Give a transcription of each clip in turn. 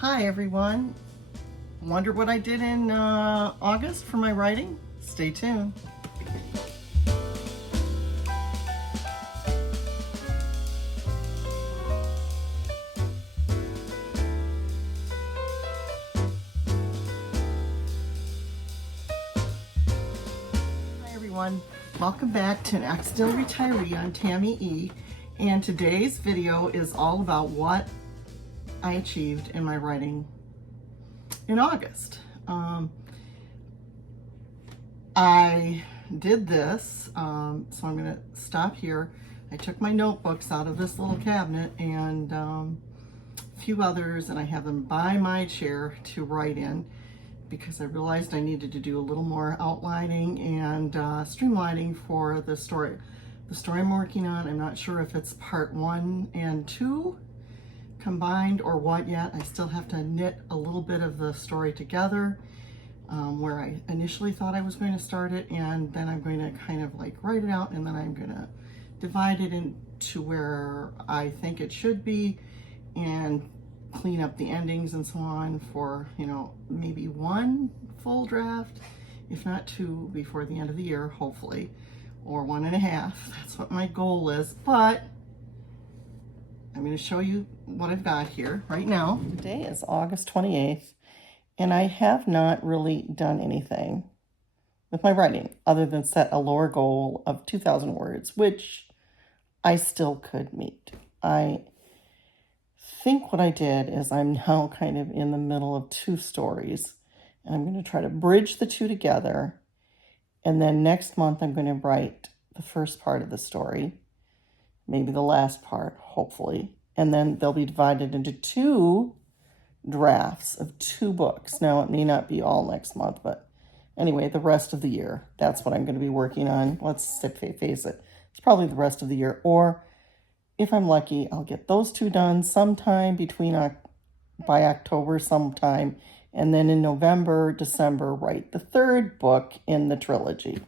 Hi everyone. Wonder what I did in August for my writing? Stay tuned. Hi everyone. Welcome back to an Accidental Retiree on Tammy E. And today's video is all about what I achieved in my writing in August. I did this, so I'm going to stop here. I took my notebooks out of this little cabinet and a few others, and I have them by my chair to write in because I realized I needed to do a little more outlining and streamlining for the story. The story I'm working on, I'm not sure if it's part 1 and 2 combined or what yet. I still have to knit a little bit of the story together where I initially thought I was going to start it, and then I'm going to kind of like write it out, and then I'm going to divide it into where I think it should be and clean up the endings and so on for, you know, maybe 1 full draft, if not 2 before the end of the year, hopefully, or 1.5. That's what my goal is. But I'm going to show you what I've got here right now. Today is August 28th, and I have not really done anything with my writing other than set a lower goal of 2,000 words, which I still could meet. I think what I did is I'm now kind of in the middle of 2 stories, and I'm going to try to bridge the 2 together, and then next month I'm going to write the first part of the story, maybe the last part, hopefully, and then they'll be divided into 2 drafts of 2 books. Now, it may not be all next month, but anyway, the rest of the year, that's what I'm going to be working on. Let's face it, it's probably the rest of the year, or if I'm lucky, I'll get those 2 done sometime by October sometime, and then in November, December, write the 3rd book in the trilogy.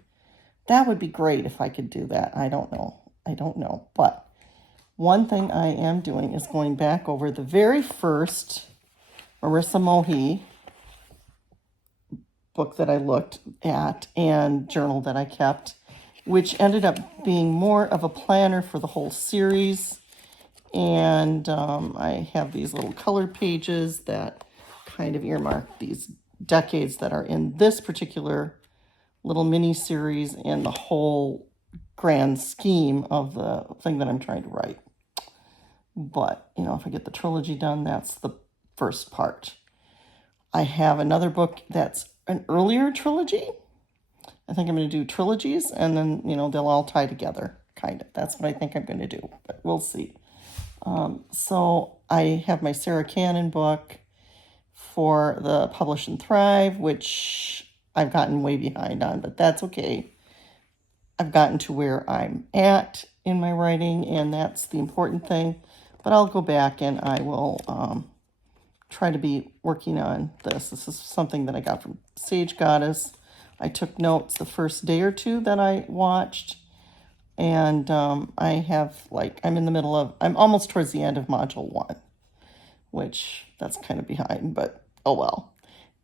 That would be great if I could do that. I don't know. But one thing I am doing is going back over the very first Marissa Mohi book that I looked at and journal that I kept, which ended up being more of a planner for the whole series. And I have these little colored pages that kind of earmark these decades that are in this particular little mini series and the whole grand scheme of the thing that I'm trying to write. But, you know, if I get the trilogy done, that's the first part. I have another book that's an earlier trilogy. I think I'm going to do trilogies, and then, you know, they'll all tie together, kind of. That's what I think I'm going to do, but we'll see. So I have my Sarah Cannon book for the Publish and Thrive, which I've gotten way behind on, but that's okay. I've gotten to where I'm at in my writing, and that's the important thing. But I'll go back and I will try to be working on this. This is something that I got from Sage Goddess. I took notes the first day or 2 that I watched, and I have, like, I'm almost towards the end of module 1, which that's kind of behind, but oh well.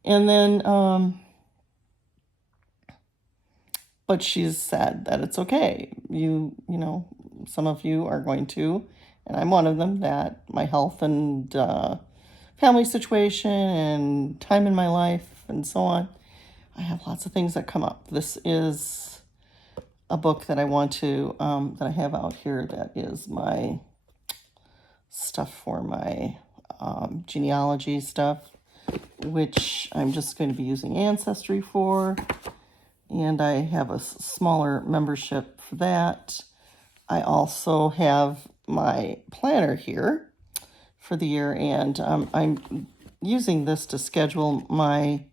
And then, but she's said that it's okay. You know, some of you are going to, and I'm one of them, that my health and family situation and time in my life and so on, I have lots of things that come up. This is a book that I want to, that I have out here that is my stuff for my genealogy stuff, which I'm just going to be using Ancestry for. And I have a smaller membership for that. I also have my planner here for the year, and I'm using this to schedule my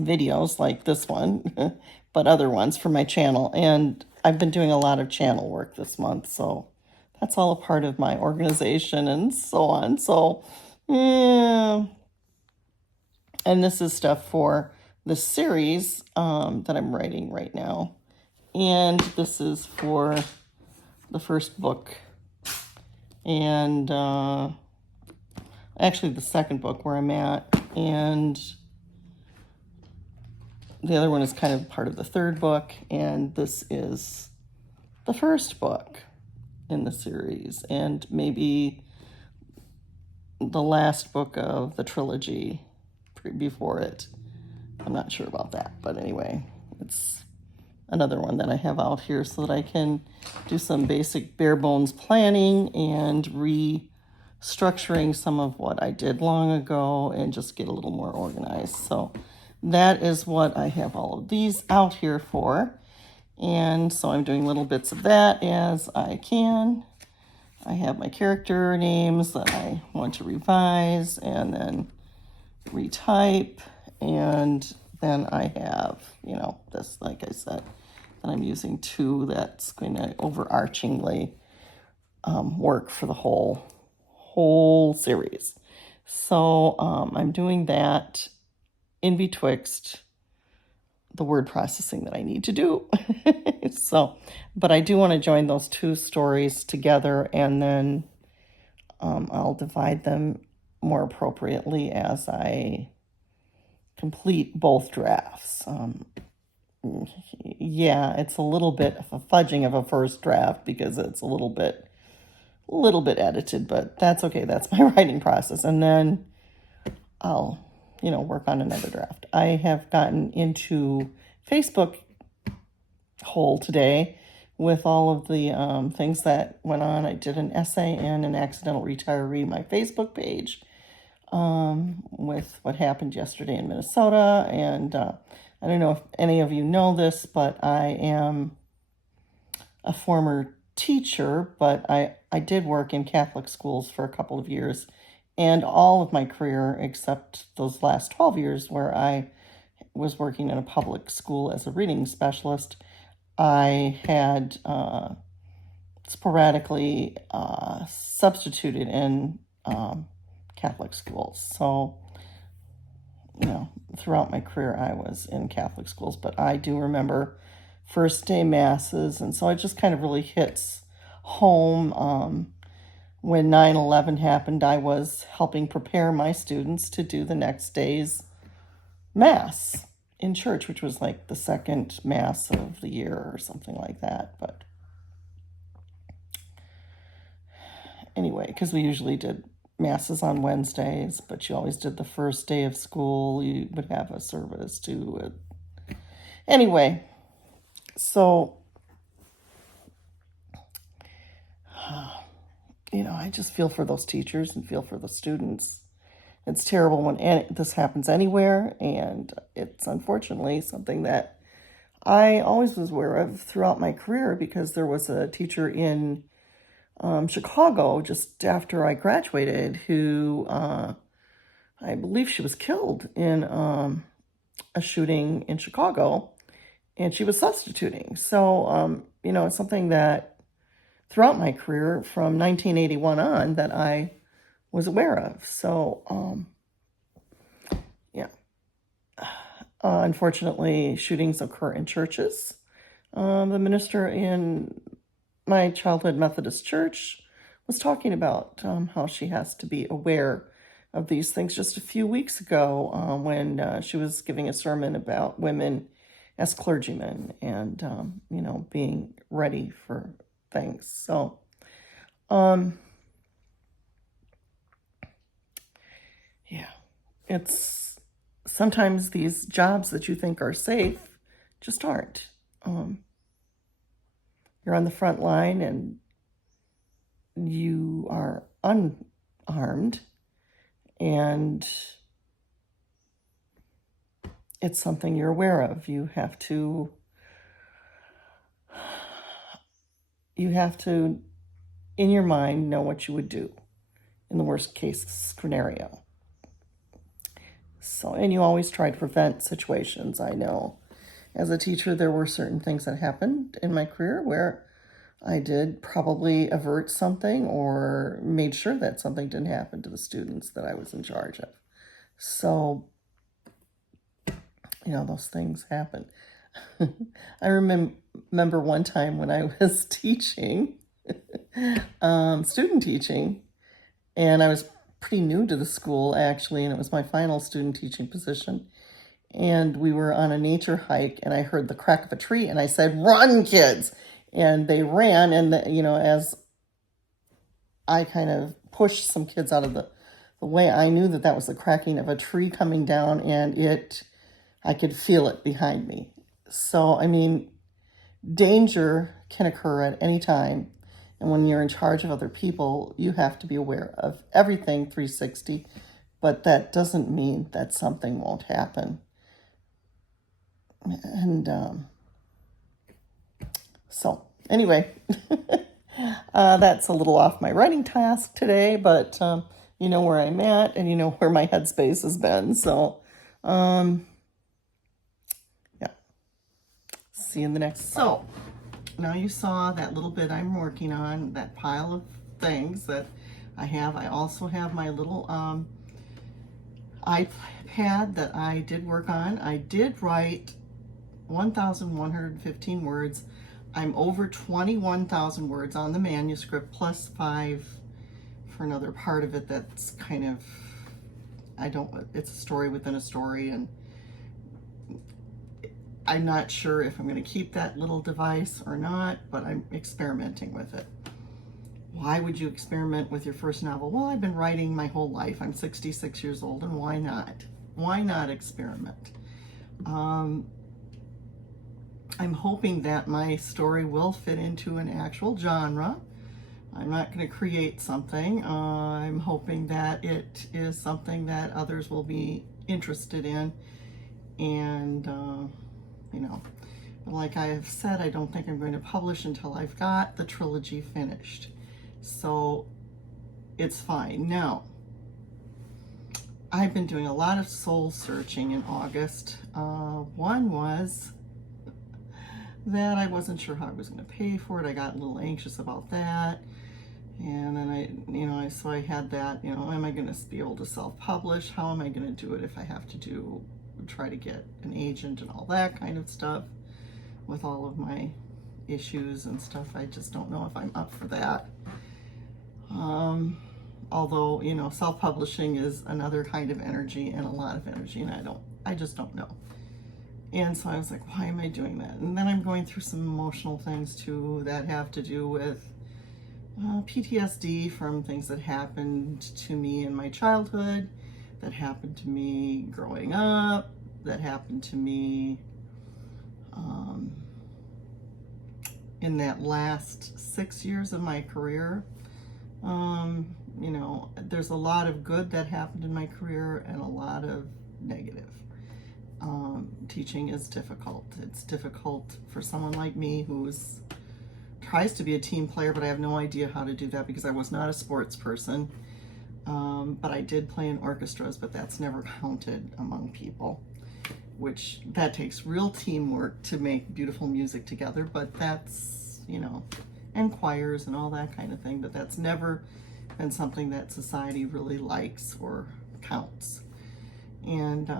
videos like this one, but other ones for my channel. And I've been doing a lot of channel work this month, so that's all a part of my organization and so on. So, yeah. And this is stuff for the series that I'm writing right now. And this is for the first book and actually the second book where I'm at, and the other one is kind of part of the third book, and this is the first book in the series, and maybe the last book of the trilogy before it. I'm not sure about that, but anyway, it's another one that I have out here so that I can do some basic bare bones planning and restructuring some of what I did long ago and just get a little more organized. So that is what I have all of these out here for. And so I'm doing little bits of that as I can. I have my character names that I want to revise and then retype. And then I have, this, like I said, that I'm using two that's going to overarchingly work for the whole series. So I'm doing that in betwixt the word processing that I need to do. So, but I do want to join those two stories together, and then I'll divide them more appropriately as I complete both drafts. Yeah, it's a little bit of a fudging of a first draft because it's a little bit edited, but that's okay. That's my writing process. And then I'll, work on another draft. I have gotten into Facebook hole today with all of the things that went on. I did an essay and an accidental retiree, my Facebook page, with what happened yesterday in Minnesota. And I don't know if any of you know this, but I am a former teacher, but I did work in Catholic schools for a couple of years, and all of my career except those last 12 years where I was working in a public school as a reading specialist, I had sporadically substituted in Catholic schools. So, throughout my career I was in Catholic schools, but I do remember first day masses, and so it just kind of really hits home. When 9/11 happened, I was helping prepare my students to do the next day's mass in church, which was like the second mass of the year or something like that. But anyway, because we usually did masses on Wednesdays, but you always did the first day of school, you would have a service too. Anyway, so I just feel for those teachers and feel for the students. It's terrible when this happens anywhere, and it's unfortunately something that I always was aware of throughout my career, because there was a teacher in Chicago just after I graduated who I believe she was killed in a shooting in Chicago, and she was substituting. So, it's something that throughout my career from 1981 on that I was aware of. So, yeah. Unfortunately, shootings occur in churches. The minister in my childhood Methodist church was talking about how she has to be aware of these things just a few weeks ago when she was giving a sermon about women as clergymen and, being ready for things. So, yeah, it's sometimes these jobs that you think are safe just aren't. You're on the front line and you are unarmed, and it's something you're aware of. You have to in your mind know what you would do in the worst case scenario. So, and you always try to prevent situations. I know as a teacher there were certain things that happened in my career where I did probably avert something or made sure that something didn't happen to the students that I was in charge of. So, those things happen. I remember one time when I was teaching, student teaching, and I was pretty new to the school actually, and it was my final student teaching position. And we were on a nature hike, and I heard the crack of a tree, and I said, "Run, kids!" And they ran, and as I kind of pushed some kids out of the way, I knew that that was the cracking of a tree coming down, and I could feel it behind me. So, I mean, danger can occur at any time. And when you're in charge of other people, you have to be aware of everything 360. But that doesn't mean that something won't happen. And so, anyway, that's a little off my writing task today, but you know where I'm at, and you know where my headspace has been. So, yeah. See you in the next. So, now you saw that little bit I'm working on, that pile of things that I have. I also have my little iPad that I did work on. I did write 1,115 words. I'm over 21,000 words on the manuscript, plus 5 for another part of it that's kind of, it's a story within a story, and I'm not sure if I'm going to keep that little device or not, but I'm experimenting with it. Why would you experiment with your first novel? Well, I've been writing my whole life. I'm 66 years old, and why not? Why not experiment? I'm hoping that my story will fit into an actual genre. I'm not going to create something. I'm hoping that it is something that others will be interested in. And, like I have said, I don't think I'm going to publish until I've got the trilogy finished. So it's fine. Now, I've been doing a lot of soul searching in August. One was that I wasn't sure how I was going to pay for it. I got a little anxious about that. And then so I had that, am I going to be able to self-publish? How am I going to do it if I have to try to get an agent and all that kind of stuff with all of my issues and stuff? I just don't know if I'm up for that. Although, self-publishing is another kind of energy and a lot of energy, and I just don't know. And so I was like, why am I doing that? And then I'm going through some emotional things too that have to do with PTSD from things that happened to me in my childhood, that happened to me growing up, that happened to me in that last 6 years of my career. There's a lot of good that happened in my career and a lot of negative. Teaching is difficult. It's difficult for someone like me who tries to be a team player, but I have no idea how to do that because I was not a sports person. But I did play in orchestras, but that's never counted among people, which that takes real teamwork to make beautiful music together, but that's, and choirs and all that kind of thing, but that's never been something that society really likes or counts. And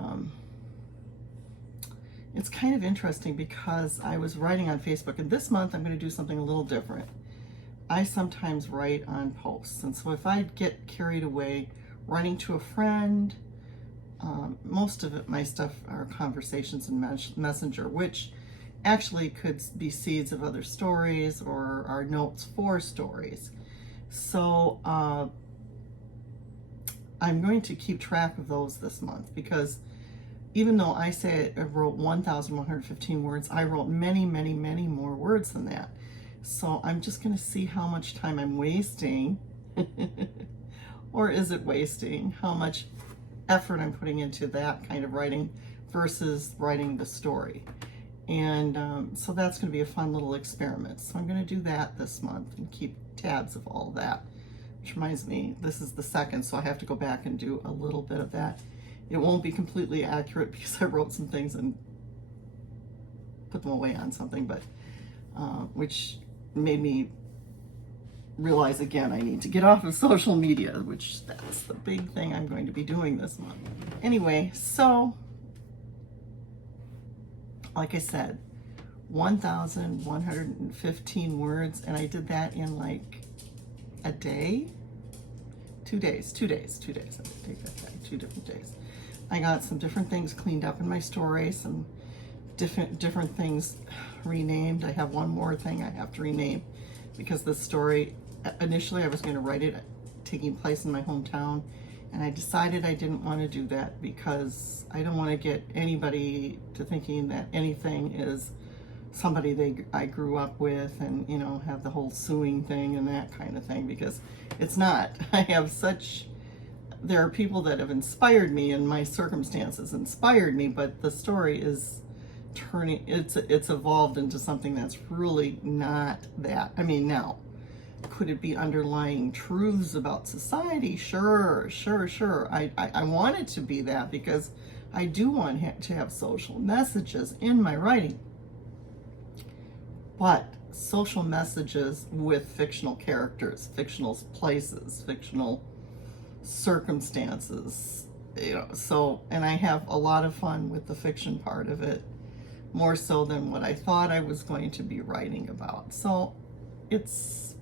it's kind of interesting because I was writing on Facebook, and this month I'm going to do something a little different. I sometimes write on posts, and so if I get carried away writing to a friend, most of my stuff are conversations in Messenger, which actually could be seeds of other stories or are notes for stories. So I'm going to keep track of those this month, because even though I say I wrote 1,115 words, I wrote many, many, many more words than that. So I'm just going to see how much time I'm wasting, or is it wasting, how much effort I'm putting into that kind of writing versus writing the story. And so that's going to be a fun little experiment. So I'm going to do that this month and keep tabs of all of that. Which reminds me, this is the second, so I have to go back and do a little bit of that. It won't be completely accurate because I wrote some things and put them away on something, but which made me realize again I need to get off of social media, which that's the big thing I'm going to be doing this month. Anyway, so like I said, 1,115 words, and I did that in like a day, 2 days, I take that back, 2 different days. I got some different things cleaned up in my story, some different things renamed. I have one more thing I have to rename because the story, initially I was going to write it taking place in my hometown, and I decided I didn't want to do that because I don't want to get anybody to thinking that anything is somebody I grew up with, and you know, have the whole suing thing and that kind of thing, because it's not. There are people that have inspired me, and my circumstances inspired me, but the story is it's evolved into something that's really not that. I mean, now, could it be underlying truths about society? Sure. I want it to be that because I do want to have social messages in my writing. But social messages with fictional characters, fictional places, fictional circumstances, you know, so, and I have a lot of fun with the fiction part of it, more so than what I thought I was going to be writing about. So it's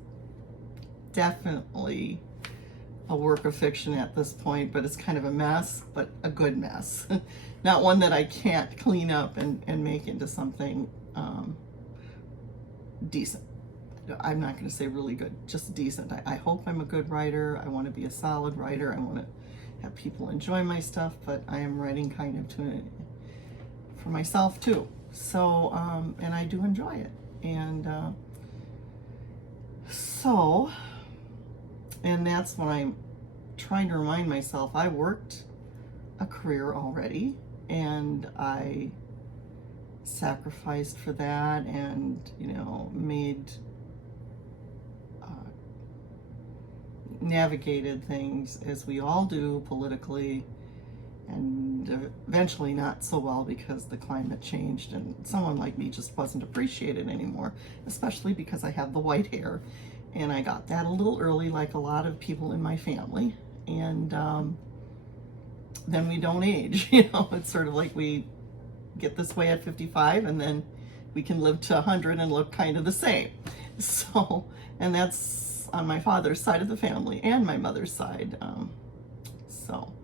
definitely a work of fiction at this point, but it's kind of a mess, but a good mess. Not one that I can't clean up and make into something decent. I'm not going to say really good, just decent. I hope I'm a good writer. I want to be a solid writer. I want to have people enjoy my stuff, but I am writing kind of for myself too. So, and I do enjoy it. And and that's when I'm trying to remind myself I worked a career already, and I sacrificed for that, and you know, navigated things as we all do politically, and eventually not so well because the climate changed and someone like me just wasn't appreciated anymore, especially because I have the white hair, and I got that a little early like a lot of people in my family, and then we don't age. You know, it's sort of like we get this way at 55 and then we can live to 100 and look kind of the same. So, and that's on my father's side of the family and my mother's side. So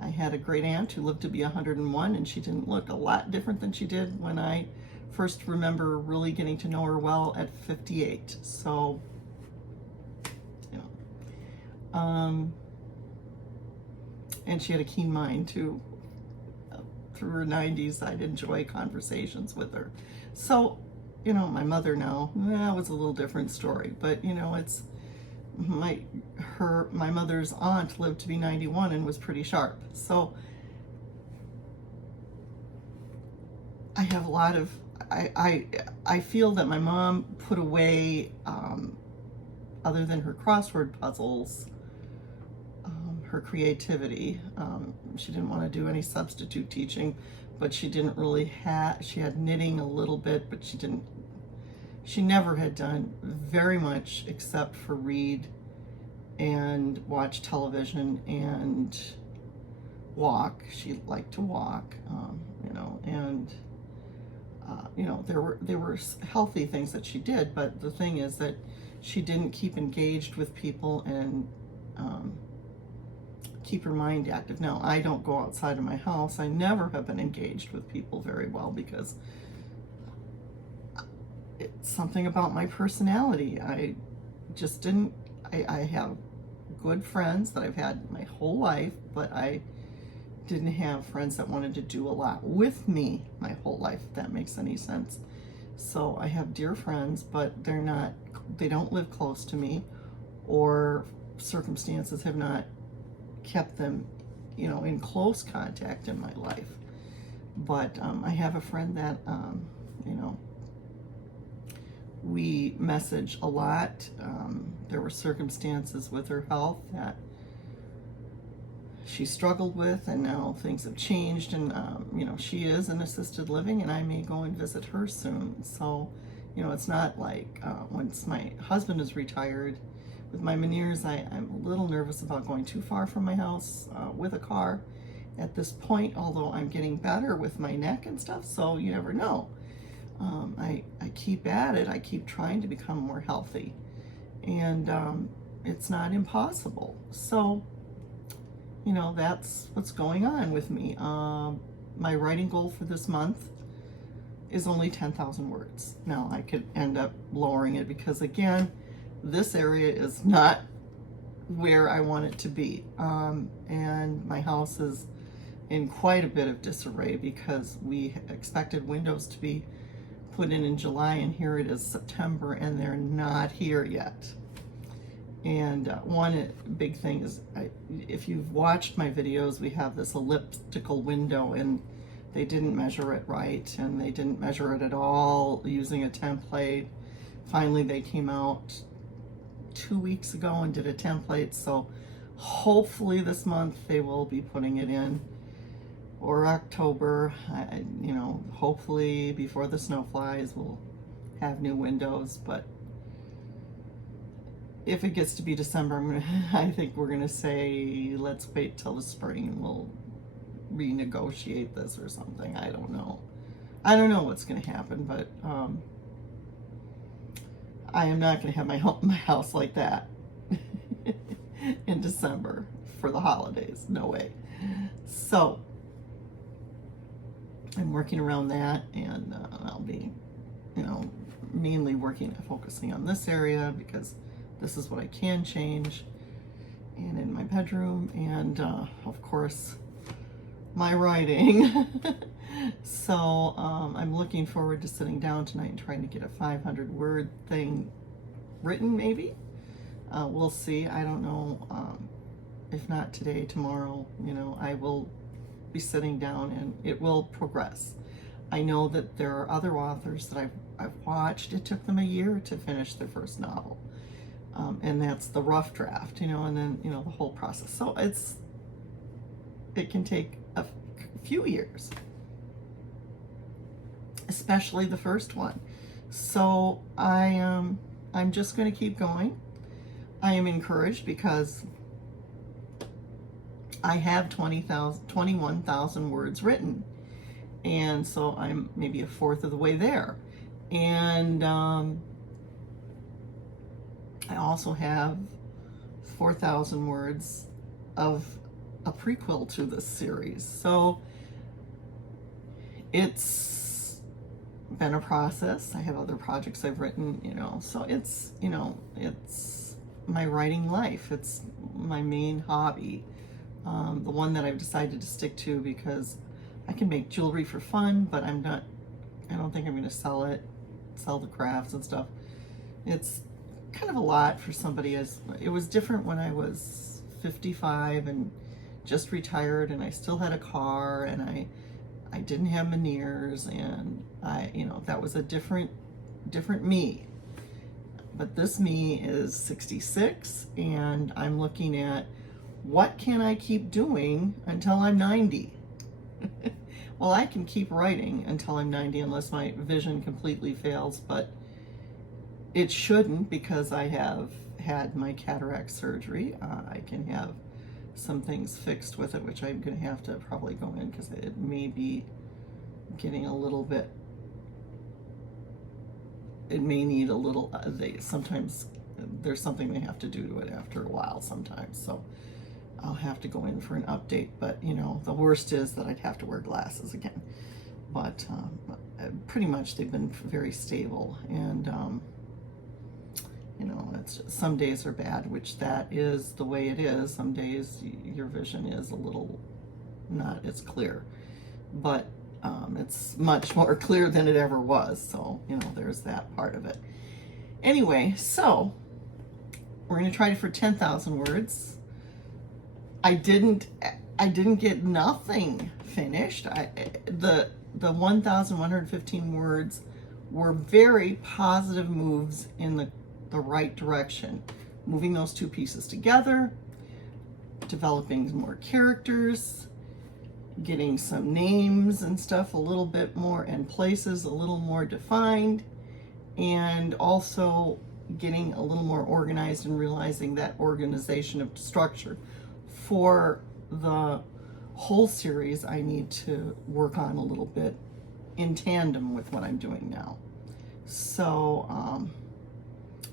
I had a great aunt who lived to be 101, and she didn't look a lot different than she did when I first remember really getting to know her well at 58. So, you know, and she had a keen mind too. Through her 90s, I'd enjoy conversations with her. So, you know, my mother now, that was a little different story, but you know, it's my mother's aunt lived to be 91 and was pretty sharp. So I have a lot of, I feel that my mom put away, other than her crossword puzzles, her creativity. She didn't want to do any substitute teaching, but she didn't really she had knitting a little bit, but she never had done very much except for read and watch television and walk. She liked to walk, you know, and you know, there were healthy things that she did, but the thing is that she didn't keep engaged with people and keep her mind active. Now, I don't go outside of my house. I never have been engaged with people very well because it's something about my personality. I just didn't, I have good friends that I've had my whole life, but I didn't have friends that wanted to do a lot with me my whole life, if that makes any sense. So I have dear friends, but they don't live close to me, or circumstances have not kept them, you know, in close contact in my life. But I have a friend that, you know, we message a lot. There were circumstances with her health that she struggled with, and now things have changed, and you know, she is in assisted living, and I may go and visit her soon. So, you know, it's not like once my husband is retired. With my Meniere's, I'm a little nervous about going too far from my house with a car at this point, although I'm getting better with my neck and stuff, so you never know. I keep at it. I keep trying to become more healthy. And it's not impossible. So, you know, that's what's going on with me. My writing goal for this month is only 10,000 words. Now, I could end up lowering it because, again, this area is not where I want it to be. And my house is in quite a bit of disarray because we expected windows to be put in July, and here it is September, and they're not here yet. And one big thing is, if you've watched my videos, we have this elliptical window, and they didn't measure it right, and they didn't measure it at all using a template. Finally, they came out 2 weeks ago and did a template, so hopefully this month they will be putting it in, or October. You know, hopefully before the snow flies we'll have new windows. But if it gets to be December, I think we're gonna say let's wait till the spring and we'll renegotiate this or something. I don't know what's gonna happen, but I am not gonna have my house like that in December for the holidays. No way. So I'm working around that, and I'll be, you know, mainly focusing on this area because this is what I can change, and in my bedroom, and of course my writing. So I'm looking forward to sitting down tonight and trying to get a 500 word thing written, maybe. We'll see. I don't know. If not today, tomorrow, you know, I will be sitting down and it will progress. I know that there are other authors that I've watched. It took them a year to finish their first novel. And that's the rough draft, you know, and then, you know, the whole process. So it can take a few years, especially the first one. So I'm just going to keep going. I am encouraged because I have 21,000 words written, and so I'm maybe a fourth of the way there. And I also have 4,000 words of a prequel to this series. So it's been a process. I have other projects I've written, you know, so it's, you know, it's my writing life. It's my main hobby. The one that I've decided to stick to because I can make jewelry for fun, but I don't think I'm going to sell the crafts and stuff. It's kind of a lot for somebody. It was different when I was 55 and just retired, and I still had a car, and I didn't have veneers, and that was a different me. But this me is 66, and I'm looking at what can I keep doing until I'm 90? Well, I can keep writing until I'm 90 unless my vision completely fails, but it shouldn't because I have had my cataract surgery. I can have some things fixed with it, which I'm going to have to probably go in because it may be getting a little bit, it may need a little, sometimes there's something they have to do to it after a while sometimes, so I'll have to go in for an update. But you know, the worst is that I'd have to wear glasses again, but pretty much they've been very stable, and you know, it's just, some days are bad, which that is the way it is. Some days your vision is a little not as clear, but it's much more clear than it ever was. So, you know, there's that part of it. Anyway, so we're going to try it for 10,000 words. I didn't get nothing finished. The 1,115 words were very positive moves in the right direction. Moving those two pieces together, developing more characters, getting some names and stuff a little bit more, and places a little more defined, and also getting a little more organized and realizing that organization of structure. For the whole series, I need to work on a little bit in tandem with what I'm doing now. So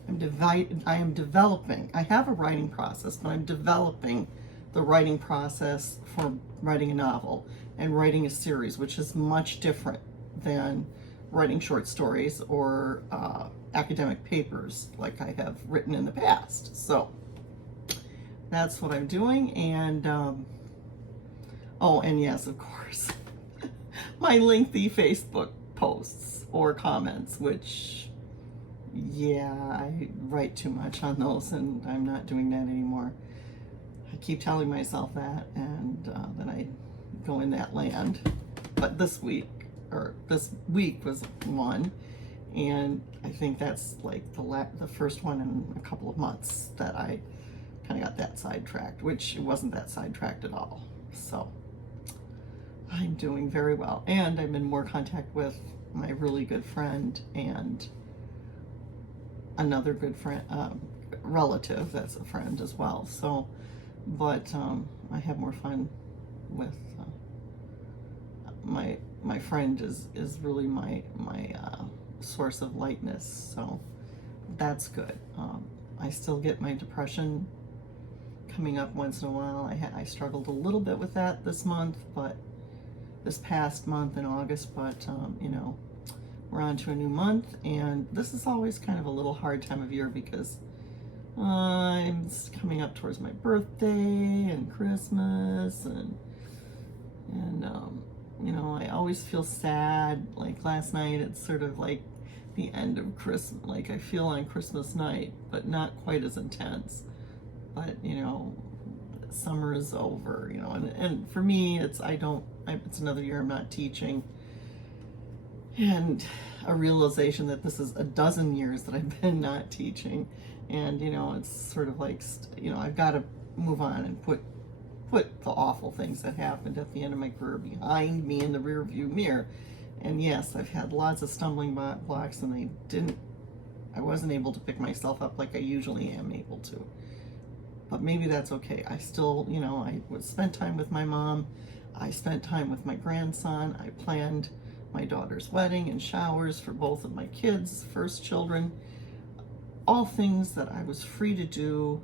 I am developing. I have a writing process, but I'm developing the writing process for writing a novel and writing a series, which is much different than writing short stories or academic papers like I have written in the past. So that's what I'm doing. And oh, and yes, of course, my lengthy Facebook posts or comments, which, yeah, I write too much on those, and I'm not doing that anymore. I keep telling myself that, and then I go in that land. But this week was one, and I think that's like the first one in a couple of months that I kind of got that sidetracked, which it wasn't that sidetracked at all. So I'm doing very well, and I'm in more contact with my really good friend and another good friend, relative that's a friend as well. So, but I have more fun with my friend is really my source of lightness. So that's good. I still get my depression coming up once in a while. I struggled a little bit with that this past month in August, but you know, we're on to a new month, and this is always kind of a little hard time of year because I'm coming up towards my birthday and Christmas, and you know, I always feel sad. Like last night, it's sort of like the end of Christmas, like I feel on Christmas night, but not quite as intense. But you know, summer is over, you know, and for me, it's another year I'm not teaching, and a realization that this is a dozen years that I've been not teaching, and you know, it's sort of like, you know, I've got to move on and put the awful things that happened at the end of my career behind me in the rear view mirror. And yes, I've had lots of stumbling blocks, and I wasn't able to pick myself up like I usually am able to. But maybe that's okay. I still, you know, I spent time with my mom. I spent time with my grandson. I planned my daughter's wedding and showers for both of my kids, first children. All things that I was free to do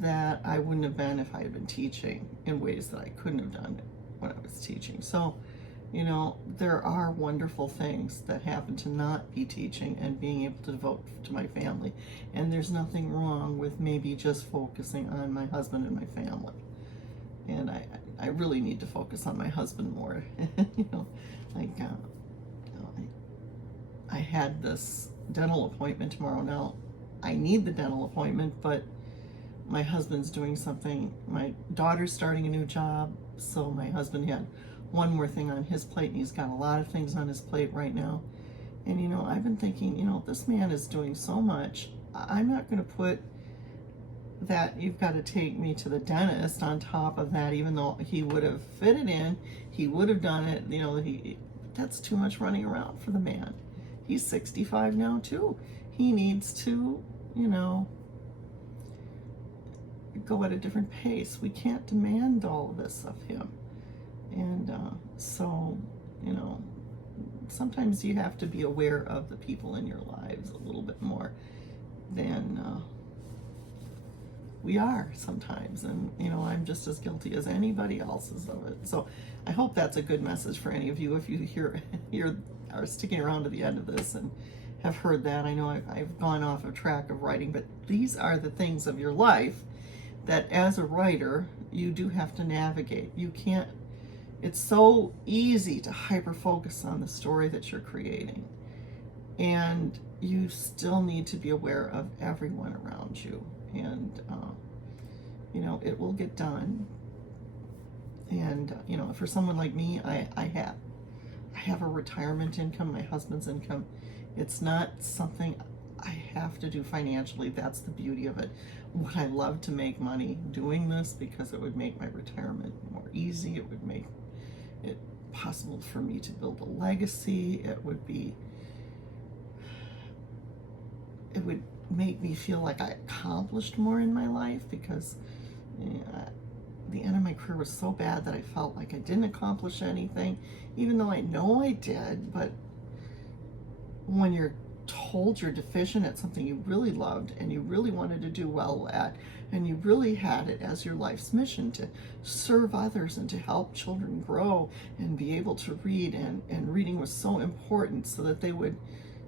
that I wouldn't have been if I had been teaching, in ways that I couldn't have done when I was teaching. So, you know, there are wonderful things that happen to not be teaching and being able to devote to my family. And there's nothing wrong with maybe just focusing on my husband and my family. And I really need to focus on my husband more. You know, like, I had this dental appointment tomorrow. Now, I need the dental appointment, but my husband's doing something. My daughter's starting a new job, so my husband had one more thing on his plate, and he's got a lot of things on his plate right now. And you know, I've been thinking, you know, this man is doing so much. I'm not going to put that you've got to take me to the dentist on top of that, even though he would have fit it in, he would have done it, you know, that's too much running around for the man. He's 65 now too. He needs to, you know, go at a different pace. We can't demand all of this of him. And so, you know, sometimes you have to be aware of the people in your lives a little bit more than we are sometimes. And, you know, I'm just as guilty as anybody else is of it. So I hope that's a good message for any of you. If you are sticking around to the end of this and have heard that, I know I've gone off of track of writing, but these are the things of your life that as a writer, you do have to navigate. You can't, it's so easy to hyper focus on the story that you're creating. And you still need to be aware of everyone around you. And, you know, it will get done. And, you know, for someone like me, I have a retirement income, my husband's income. It's not something I have to do financially. That's the beauty of it. Would I love to make money doing this, because it would make my retirement more easy. It would make it possible for me to build a legacy. It would make me feel like I accomplished more in my life, because the end of my career was so bad that I felt like I didn't accomplish anything, even though I know I did. But when you're told you're deficient at something you really loved and you really wanted to do well at, and you really had it as your life's mission to serve others and to help children grow and be able to read, and reading was so important so that they would,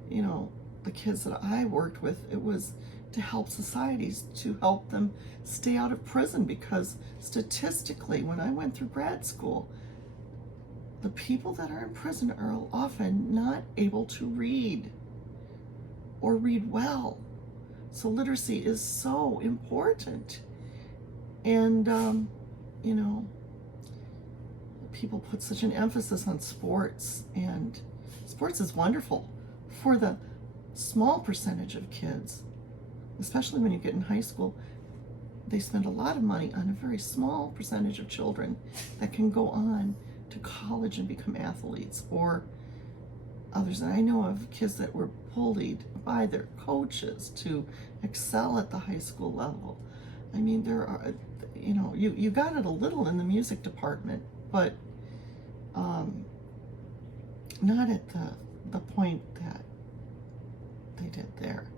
you know, the kids that I worked with, it was to help societies, to help them stay out of prison, because statistically, when I went through grad school, the people that are in prison are often not able to read or read well. So literacy is so important. And, you know, people put such an emphasis on sports, and sports is wonderful for the small percentage of kids, especially when you get in high school. They spend a lot of money on a very small percentage of children that can go on to college and become athletes, or others. And I know of kids that were bullied by their coaches to excel at the high school level. I mean, there are, you know, you got it a little in the music department, but not at the point that they did there.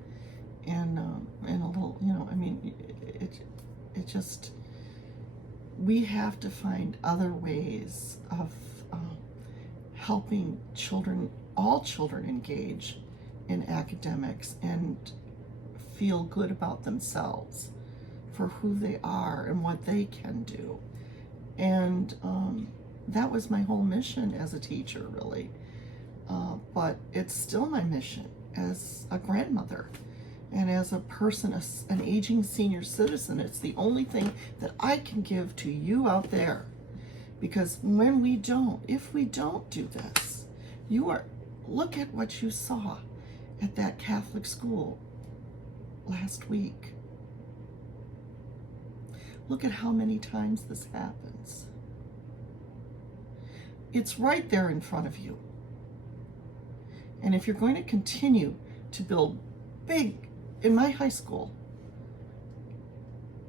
And a little, you know, I mean, it just, we have to find other ways of helping children, all children, engage in academics and feel good about themselves for who they are and what they can do. And that was my whole mission as a teacher, really. But it's still my mission as a grandmother and as a person, an aging senior citizen. It's the only thing that I can give to you out there. Because when we don't, if we don't do this, look at what you saw at that Catholic school last week. Look at how many times this happens. It's right there in front of you. And if you're going to continue to build big, in my high school,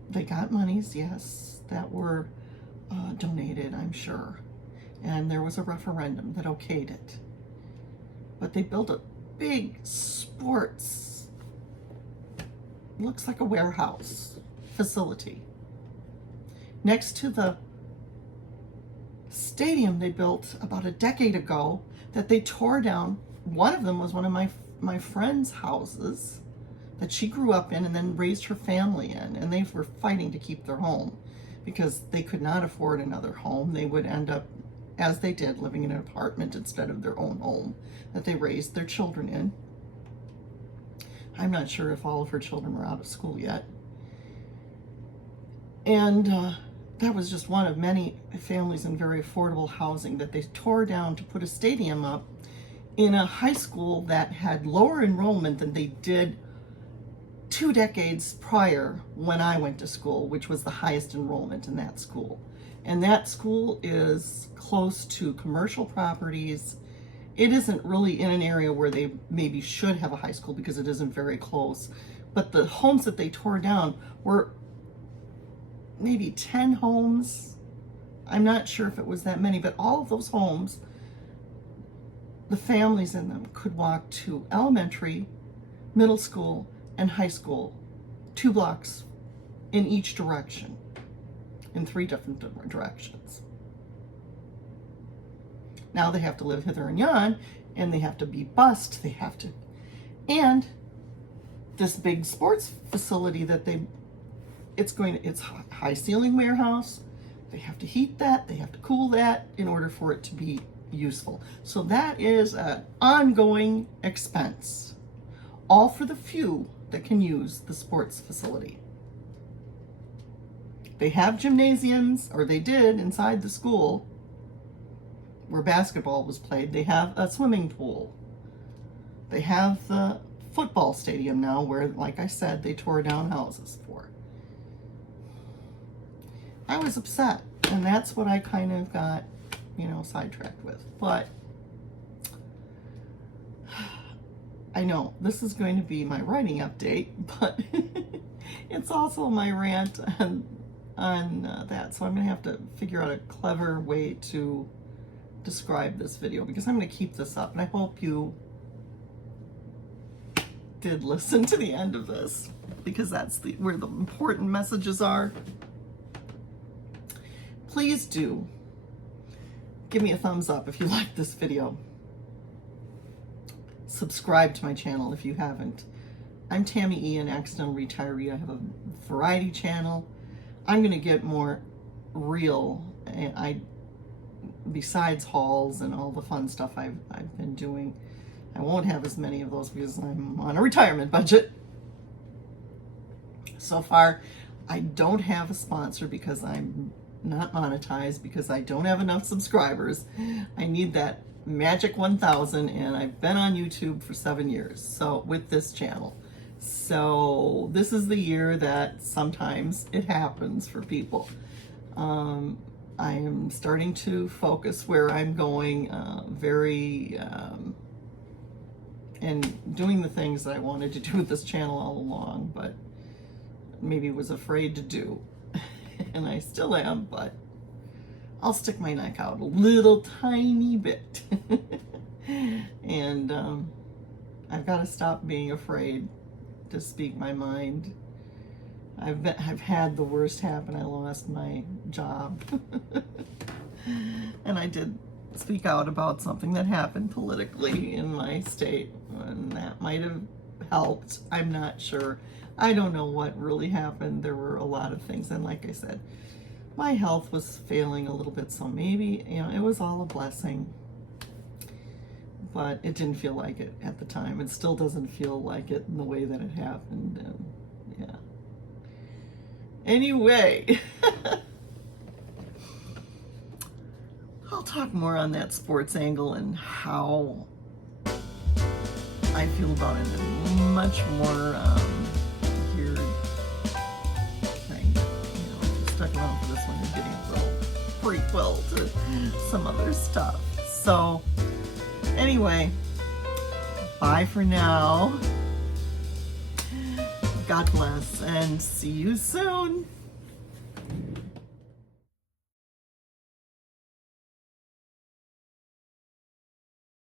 they got monies, yes, that were donated, I'm sure. And there was a referendum that okayed it. But they built a big sports, looks like a warehouse facility next to the stadium they built about a decade ago that they tore down. One of them was one of my friend's houses that she grew up in and then raised her family in, and they were fighting to keep their home because they could not afford another home. They would end up, as they did, living in an apartment instead of their own home that they raised their children in. I'm not sure if all of her children were out of school yet. And that was just one of many families in very affordable housing that they tore down to put a stadium up in a high school that had lower enrollment than they did 2 decades prior when I went to school, which was the highest enrollment in that school. And that school is close to commercial properties. It isn't really in an area where they maybe should have a high school because it isn't very close. But the homes that they tore down were maybe 10 homes. I'm not sure if it was that many, but all of those homes, the families in them could walk to elementary, middle school, and high school 2 blocks in each direction, in 3 different directions. Now they have to live hither and yon, and they have to be bused, and this big sports facility that it's high ceiling warehouse. They have to heat that, they have to cool that in order for it to be useful. So that is an ongoing expense, all for the few that can use the sports facility. They have gymnasiums, or they did, inside the school where basketball was played. They have a swimming pool. They have the football stadium now where, like I said, they tore down houses for. I was upset, and that's what I kind of got, sidetracked with. But I know this is going to be my writing update, but it's also my rant on that. So I'm going to have to figure out a clever way to describe this video, because I'm going to keep this up, and I hope you did listen to the end of this, because that's where the important messages are, please do give me a thumbs up if you like this video. Subscribe to my channel if you haven't. I'm Tammy E, an accidental retiree. I have a variety channel. I'm going to get more real, and besides hauls and all the fun stuff I've been doing. I won't have as many of those because I'm on a retirement budget. So far, I don't have a sponsor because I'm not monetized, because I don't have enough subscribers. I need that magic 1,000, and I've been on YouTube for 7 years, so with this channel. So this is the year that sometimes it happens for people. I am starting to focus where I'm going, and doing the things that I wanted to do with this channel all along, but maybe was afraid to do. And I still am, but I'll stick my neck out a little tiny bit. And I've got to stop being afraid to speak my mind. I've had the worst happen. I lost my job. And I did speak out about something that happened politically in my state, and that might have helped. I'm not sure. I don't know what really happened. There were a lot of things, and like I said, my health was failing a little bit, so maybe, it was all a blessing. But it didn't feel like it at the time. It still doesn't feel like it in the way that it happened. And yeah. Anyway, I'll talk more on that sports angle and how I feel about it in a much more geared thing. Stuck around for this one and getting a little prequel to some other stuff. So anyway, bye for now. God bless, and see you soon.